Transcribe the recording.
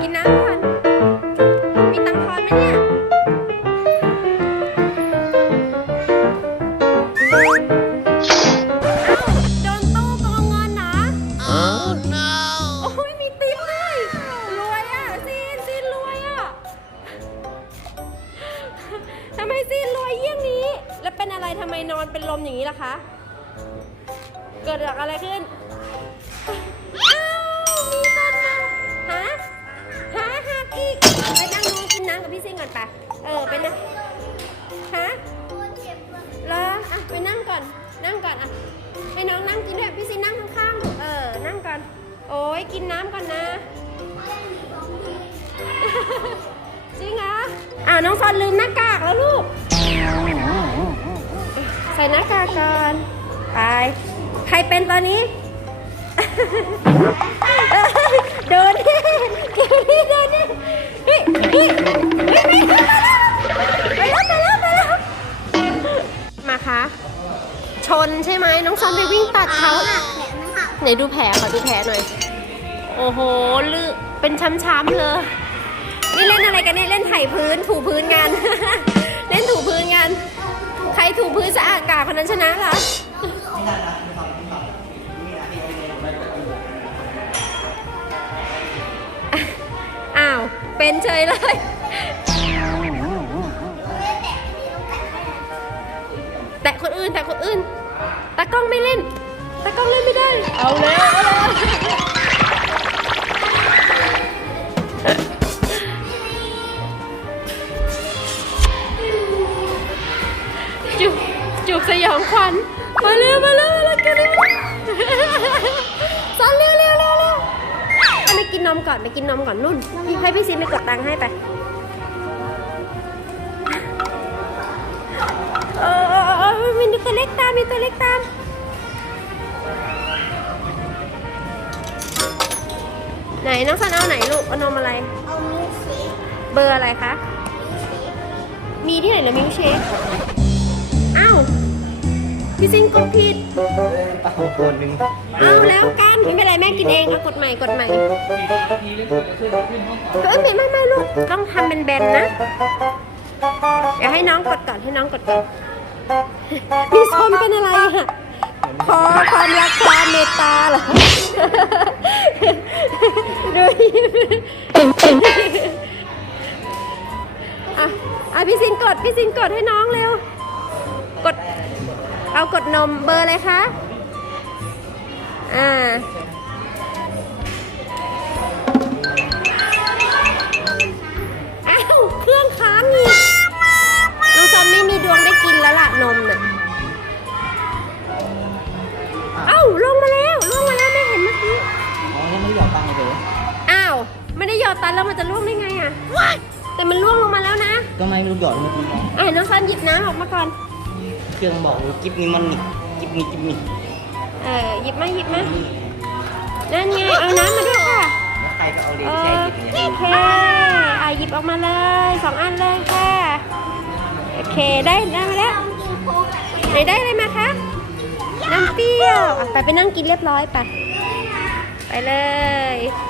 กินน้ำก่อน มีตังค์ทอนไหมเนี่ย อ้าวนตู้โกงเงินนะ Oh no! โอ้ยมีติ๊บด้ยรวยอะซีนซีนรวยอะทำไมซีนรวยเยี่ยงนี้ แล้วเป็นอะไรทำไมนอนเป็นลมอย่างนี้ล่ะคะ เกิดจากอะไรขึ้น อ้าวมีคนมาฮะฮะฮะอีกไปนั่งดูกินน้ำกับพี่ซิ่งก่อนไปเออไปนะฮะเหรออะไปนั่งก่อน นั่งก่อนอะให้น้องนั่งกินด้วยพี่ซิ่งนั่งข้างๆเออนั่งก่อน โอ้ยกินน้ำก่อนนะจริงเหรออ่าน้องฟอนลืมหน้ากากแล้วลูก ใส่หน้ากากก่อน ไป ใครเป็นตอนนี้ เดินเดินเดินเฮ้ยเฮ้ยเฮ้ยไปแล้วไปแล้วไปแล้วมาคะชนใช่ไหมน้องซอนไปวิ่งตัดเขาไหนดูแผลขอดูแผลหน่อย โอ้โหลือเป็นช้ำๆเลยนี่เล่นอะไรกันเนี่ยเล่นไถพื้นถูพื้นกัน เล่นถูพื้นกัน ใครถูพื้นสะอาดกว่าคนนั้นชนะเหรอ นเฉยเลย แต่คนอื่นแต่คนอื่นตากล้องไม่เล่นตากล้องเล่นไม่ได้ เอาแล้วเอาแล้วจูบจูบสยองขวัญมาเร็วมาเร็วมาเร็วกันเร็วสอนเร็ว กินนมก่อนไปกินนมก่อนนุ่นพี่ให้พี่ซีไปกดตังค์ให้ไปเออเออเออมีตัวเล็กตามมีตัวเล็กตามไหนน้องซันเอาไหนลูกเอานมอะไรเอามิลค์เชคเบอร์อะไรคะมีที่ไหนนะมิลค์เชคอ้าว พี่ซิงกดผิดเอาคนหนึ่งเอาแล้วกันไม่เป็นไรแม่กินเองเอากดใหม่กดใหม่เอ้ยไม่ไม่ไม่ลูกต้องทำเป็นแบนๆนะ เดี๋ยวให้น้องกดก่อนให้น้องกดก่อนพี่ชนเป็นอะไรอะขอความรักความเมตตาเหรอ ดูอะอะพี่ซินกดพี่ซินกดให้น้องเร็วกด เอากดนมเบอร์อะไรคะอ่าอ้าวเครื่องค้างอีกน้องซอนไม่มีดวงได้กินแล้วล่ะนมน่ะเอ้าลงมาแล้วลงมาแล้วไม่เห็นเมื่อกี้อ๋อยังไม่หยอดตังค์เลยอ้าวไม่ได้หยอดตันแล้วมันจะล่วงได้ไงอะแต่มันล่วงลงมาแล้วนะก็ไม่รู้หยอดเมื่อกี้น้องอะน้องซอนหยิบน้ำออกมาก่อน เครื่องบอกว่ากิ๊บนี้มันนี่กิ๊บนี้กิ๊บนี้เออหยิบมาหยิบมานั่นไงเอาน้ำมาด้วยค่ะแล้วใครก็เอาเลนโอใช้กิ๊บนี้เคอะหยิบออกมาเลยสองอันเลยค่ะโอเคได้ได้มาแล้วต้องกินโค้กไหนได้อะไรมาคะน้ำเปรี้ยวอะไปไปนั่งกินเรียบร้อยไปไปเลยเ